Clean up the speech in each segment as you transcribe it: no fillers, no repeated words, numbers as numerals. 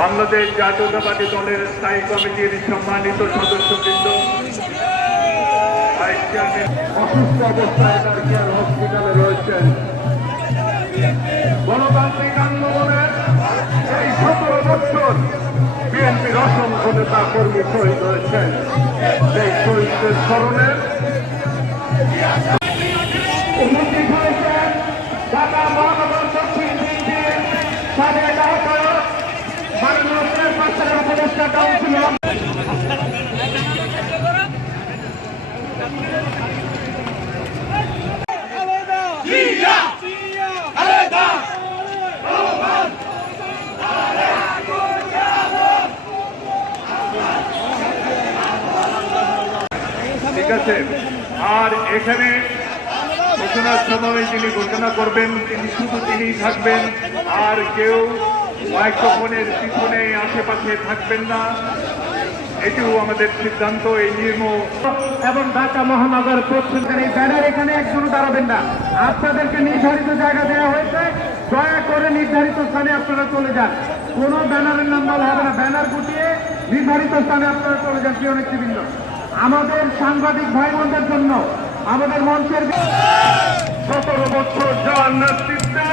বাংলাদেশ জাতীয়তাবাদী দলের স্থায়ী কমিটির সম্মানিত সদস্যবৃন্দ, ভাইস চেয়ারম্যান অসুস্থ অবস্থায় তার কেয়ার হসপিটালে রয়েছেন। গণতান্ত্রিক আন্দোলনের এই 17 বছর বিএনপির অসংখ্য নেতা কর্মী শহীদ হয়েছেন। সেই শহীদদের স্মরণে উপস্থিত হয়েছেন ঢাকা মহানগর দক্ষিণ বিএনপির সাবেক আহ্বায়ক মাননীয় চেয়ারপারসনের উপদেষ্টা কাউন্সিলর ঠিক আছে। আর এখানে ঘোষণার সময় যিনি ঘোষণা করবেন তিনিই থাকবেন, আর কেউ মাইক্রোফোনের পিছনে আশেপাশে থাকবেন না, এটিও আমাদের সিদ্ধান্ত। এই নিয়ম এবং ঢাকা মহানগর পশ্চিমকারী ব্যানার এখানে একজনও দাঁড়াবেন না। আপনাদেরকে নির্ধারিত জায়গা দেওয়া হয়েছে, দয়া করে নির্ধারিত স্থানে আপনারা চলে যান। কোনো ব্যানারের নাম বলা হবে না, ব্যানার গুটিয়ে নির্ধারিত স্থানে আপনারা চলে যান। প্রিয় নেতৃবৃন্দ, আমাদের সাংবাদিক ভাই বোনদের জন্য আমাদের মঞ্চের 17 বছর যার নেতৃত্বে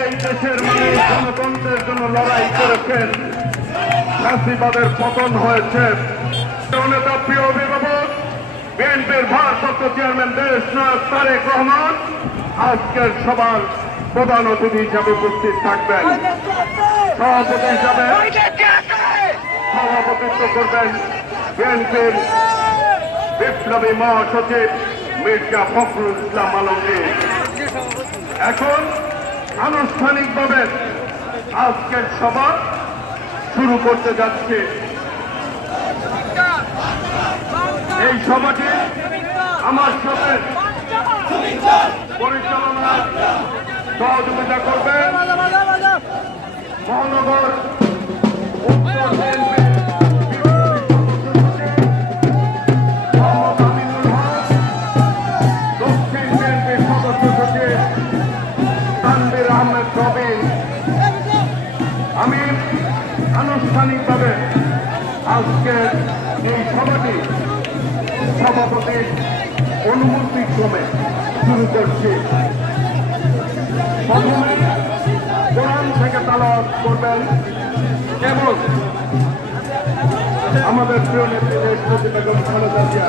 এই দেশের মানুষ গণতন্ত্রের জন্য লড়াই করেছেন, ফ্যাসিবাদের পতন হয়েছে। নেতা প্রিয় অভিভাবক বিএনপির ভারপ্রাপ্ত চেয়ারম্যান দেশনায়ক তারেক রহমান আজকের সবার প্রধান অতিথি হিসাবে উপস্থিত থাকবেন। সভাপতি হিসাবে সভাপতিত্ব করবেন বিএনপির বিপ্লবী মহাসচিব মির্জা ফখরুল ইসলাম আলমগীর। এখন আনুষ্ঠানিকভাবে আজকের সভা শুরু করতে যাচ্ছে। এই সভাটি আমার সাথে পরিচালনা সহযোগিতা করবেন মহানগর উত্তর বিএনপির আমি আনুষ্ঠানিকভাবে আজকের এই সভাটি সভাপতির অনুমতি ক্রমে শুরু করছি। প্রথমে কোরআন থেকে তালাওয়াত করবেন কেবল আমাদের প্রিয় নেত্রী বেগম খালেদা জিয়া।